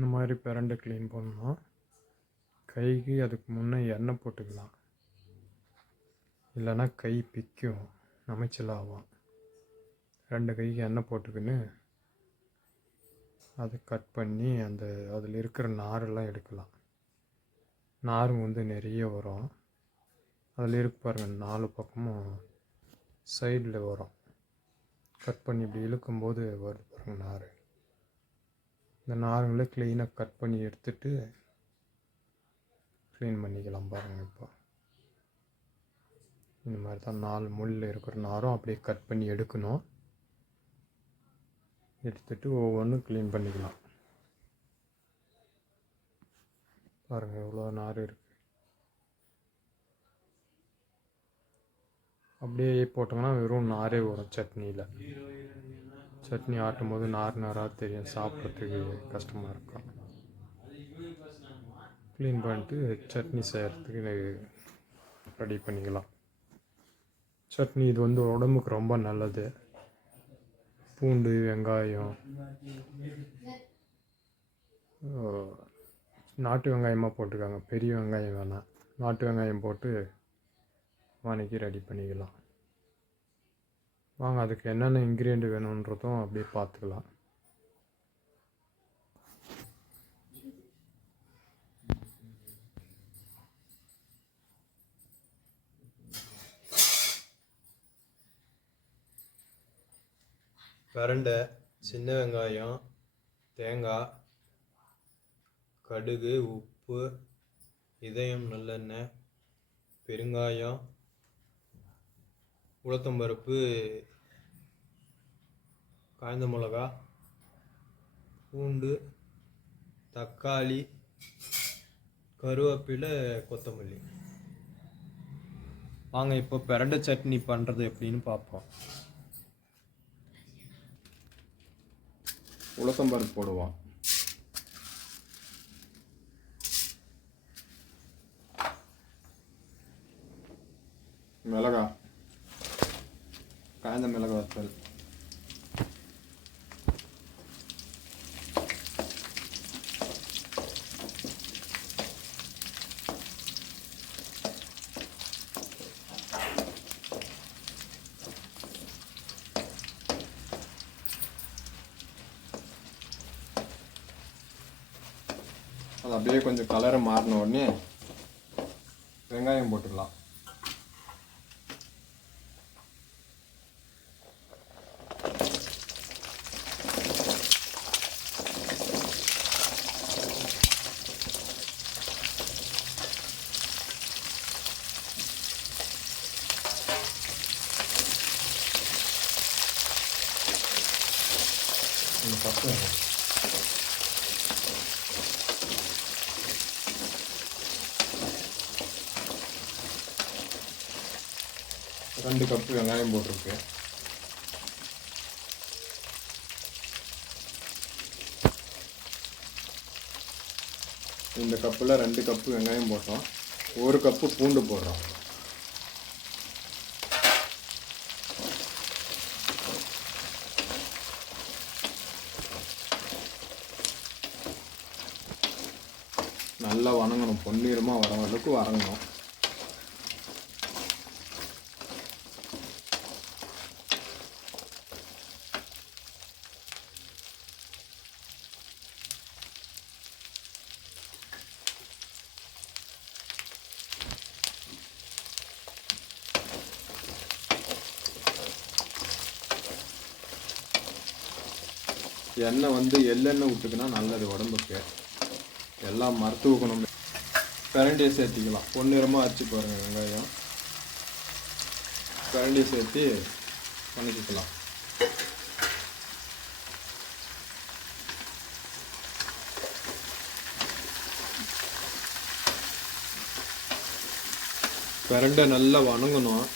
இந்த மாதிரி பிரண்டை க்ளீன் பண்ணணும். கைக்கு அதுக்கு முன்னே எண்ணெய் போட்டுக்கலாம், இல்லைன்னா கை பிக்கும், நமைச்சலாகும். 2 கைக்கு எண்ணெய் போட்டுக்கின்னு அதை கட் பண்ணி அதில் இருக்கிற நாரெல்லாம் எடுக்கலாம். நார் வந்து நிறைய வரும். அதில் இருக்கு பாருங்கள், 4 பக்கமும் சைடில் வரும். கட் பண்ணி இப்படி இழுக்கும்போது வருது பாருங்கள் நார். இந்த நாருங்களே க்ளீனாக கட் பண்ணி எடுத்துட்டு க்ளீன் பண்ணிக்கலாம் பாருங்கள். இப்போ இந்த மாதிரி தான் 4 முள்ளில் இருக்கிற நாரும் அப்படியே கட் பண்ணி எடுக்கணும். எடுத்துட்டு ஒவ்வொன்றும் க்ளீன் பண்ணிக்கலாம். பாருங்கள் எவ்வளோ நார் இருக்குது. அப்படியே போட்டோம்னா வெறும் நாரே வரும். சட்னி ஆட்டும் போது நாராக தெரியும், சாப்பிட்றதுக்கு கஷ்டமாக இருக்கும். க்ளீன் பண்ணிட்டு சட்னி செய்கிறதுக்கு ரெடி பண்ணிக்கலாம். சட்னி இது வந்து உடம்புக்கு ரொம்ப நல்லது. பூண்டு, வெங்காயம், நாட்டு வெங்காயமாக போட்டுருக்காங்க, பெரிய வெங்காயம் வேணாம். நாட்டு வெங்காயம் போட்டு வதக்கி ரெடி பண்ணிக்கலாம். வாங்க அதுக்கு என்னென்ன இன்க்ரீடியண்ட் வேணுன்றதும் அப்படியே பார்த்துக்கலாம். பிரண்டை, சின்ன வெங்காயம், தேங்காய், கடுகு, உப்பு, இதயம் நல்லெண்ணெய், பெருங்காயம், உளுத்தம்பருப்பு, காய்ந்த மிளகா, பூண்டு, தக்காளி, கருவேப்பிலை, கொத்தமல்லி. வாங்க இப்போ பிரண்டை சட்னி பண்ணுறது எப்படின்னு பார்ப்போம். உளுத்தம்பருப்பு போடுவோம், மிளகா, காய்ந்த மிளகா வத்தல், அது அப்படியே கொஞ்சம் கலரை மாறின உடனே வெங்காயம் போட்டுக்கலாம். பத்து 2 கப்பு வெங்காயம் போட்டிருக்கு. இந்த கப்பில் 2 கப்பு வெங்காயம் போட்டோம். 1 கப்பு பூண்டு போடுறோம். நல்லா வணங்கணும், பொன்னிறமாக வர அளவுக்கு வதங்கணும். எண்ணெய் வந்து எள்ளெண்ணெய் விட்டுக்குன்னா நல்லது உடம்புக்கு. எல்லாம் மருத்துவ குணம். பிரண்டையை சேர்த்திக்கலாம். பொன்னிறமாக அரைச்சி பாருங்கள் வெங்காயம். பிரண்டையை சேர்த்து வதக்கிக்கலாம். பிரண்டை நல்லா வணங்கணும்,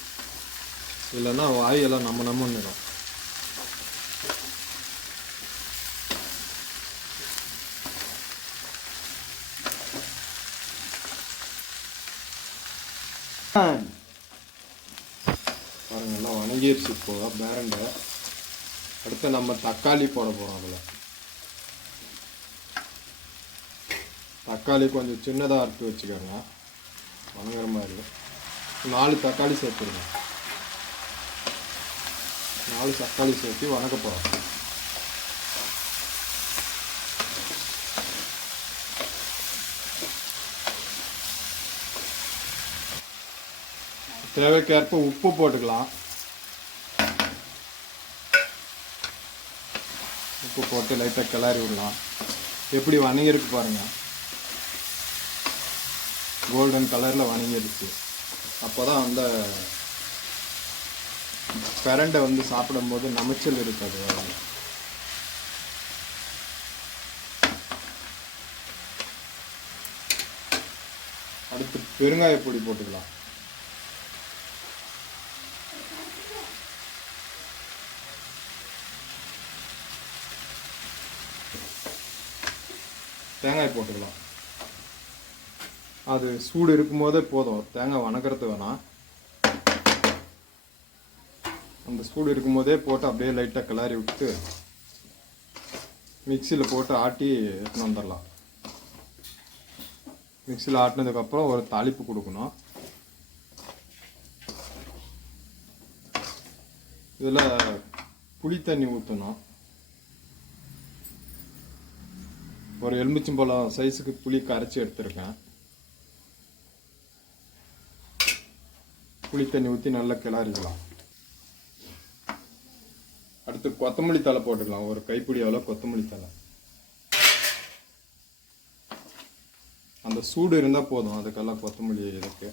இல்லைன்னா வாயெல்லாம் நம்மன்னுடும். பாருங்க எல்லாம் வணங்கிடுச்சு. இப்போ பிரண்டை. அடுத்து நம்ம தக்காளி போட போகிறோம். அதில் தக்காளி கொஞ்சம் சின்னதாக அறுத்து வச்சுக்கோங்க, வணங்குற மாதிரி. 4 தக்காளி சேர்த்துருங்க. 4 தக்காளி சேர்த்து வணக்க போகிறோம். தேவைக்கேற்ப உப்பு போட்டுக்கலாம். உப்பு போட்டு லைட்டாக கிளறி விடலாம். எப்படி வணங்கிருக்கு பாருங்கள், கோல்டன் கலரில் வணங்கிடுச்சு. அப்போ தான் அந்த பிரண்டை வந்து சாப்பிடும்போது நமைச்சல் இருக்காது. அடுத்து பெருங்காய பொடி போட்டுக்கலாம். தேங்காய் போட்டுக்கலாம். அது சூடு இருக்கும்போதே போதும், தேங்காய் வணக்கிறது வேணாம். அந்த சூடு இருக்கும்போதே போட்டு அப்படியே லைட்டாக கிளறி விட்டு மிக்சியில் போட்டு ஆட்டி எடுத்துன்னு வந்துடலாம். மிக்சியில் ஆட்டினதுக்கப்புறம் ஒரு தாளிப்பு கொடுக்கணும். இதில் புளி தண்ணி ஊற்றணும். ஒரு எலுமிச்சம்பழம் சைஸுக்கு புளி கரைச்சி எடுத்துருக்கேன். புளி தண்ணி ஊற்றி நல்லா கிளறிக்கலாம். அடுத்து கொத்தமல்லி தழை போட்டுக்கலாம். ஒரு கைப்பிடி அளவு கொத்தமல்லி தழை. அந்த சூடு இருந்தால் போதும், அதுக்கெல்லாம் கொத்தமல்லி இருக்கு.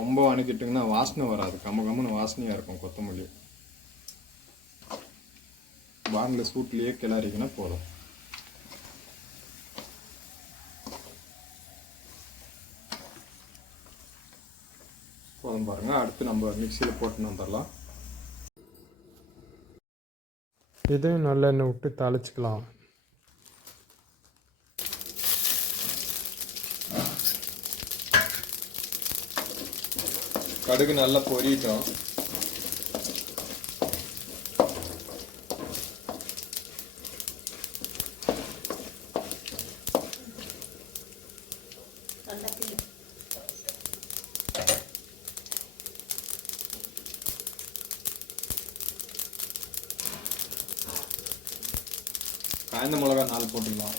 ரொம்ப வணக்கிட்டிங்கன்னா வாசனை வராது, கம்மன்னு வாசனையாக இருக்கும் கொத்தமல்லி. வானில் சூட்லேயே கிளறிக்கினா போதும். போதும் பாருங்கள். அடுத்து நம்ம மிக்சியில் போட்டுன்னு வந்துடலாம். இதையும் நல்லெண்ணெய் விட்டு தாளிச்சிக்கலாம். கடுகு நல்லா பொரியட்டும். காய்ந்த மிளகா 4 போட்டுக்கலாம்.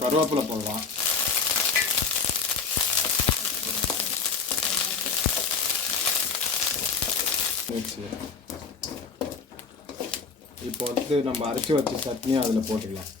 கருவேப்பிலை போடலாம். இப்போ வந்து நம்ம அரைச்சி வச்ச சட்னியை அதில் போட்டுக்கலாம்.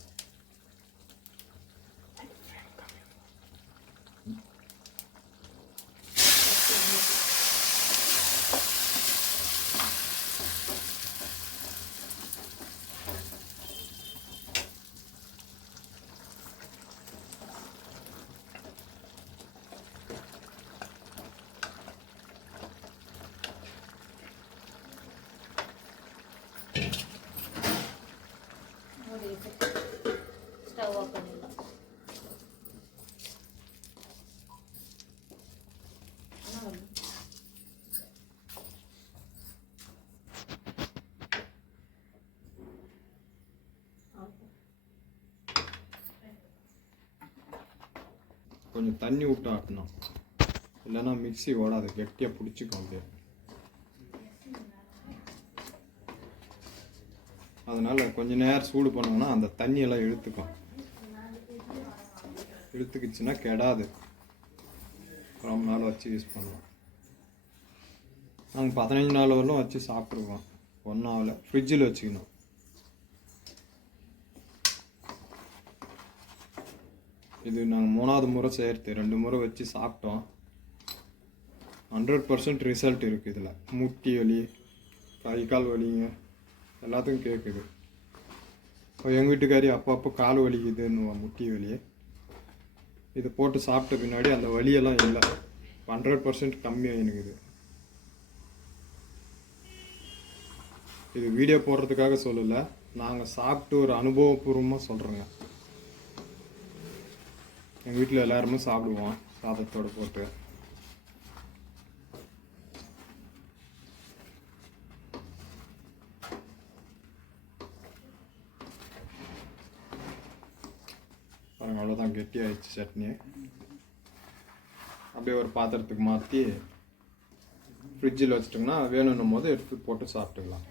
ஸ்டவ் ஆஃப் பண்ணிடலாம். கொஞ்சம் தண்ணி விட்டு ஆட்டணும், இல்லைன்னா மிக்சி ஓடாது, கெட்டியாக பிடிச்சிக்கும். அப்படியே அதனால் கொஞ்சம் நேரம் சூடு பண்ணோம்னா அந்த தண்ணியெல்லாம் இழுத்துக்கும். இழுத்துக்குச்சுன்னா கெடாது, ரொம்ப நாள் வச்சு யூஸ் பண்ணலாம். நாங்கள் 15 நாள் வரலும் வச்சு சாப்பிட்ருக்கோம். ஒன்றாவில் ஃப்ரிட்ஜில் வச்சுக்கணும். இது நாங்கள் 3ஆவது முறை செய்கிறது. 2 முறை வச்சு சாப்பிட்டோம். 100% ரிசல்ட் இருக்குது. இதில் முட்டி வலி, கை கால் வலிங்க எல்லாத்துக்கும் கேட்குது. இப்போ எங்கள் வீட்டுக்காரி அப்பப்போ கால் வலிக்குதுன்னு முட்டி வலி. இதை போட்டு சாப்பிட்ட பின்னாடி அந்த வலியெல்லாம் இல்லை, 100% கம்மியாக இருக்குது. இது வீடியோ போடுறதுக்காக சொல்லலை, நாங்கள் சாப்பிட்டு ஒரு அனுபவபூர்வமாக சொல்கிறோங்க. எங்கள் வீட்டில் எல்லாருமே சாப்பிடுவோம். சாதத்தோடு போட்டு பாருங்கள், அவ்வளோதான் கெட்டி ஆயிடுச்சு சட்னி. அப்படியே ஒரு பாத்திரத்துக்கு மாற்றி ஃப்ரிட்ஜில் வச்சிட்டிங்கன்னா வேணுன்னும் போது எடுத்து போட்டு சாப்பிட்டுக்கலாம்.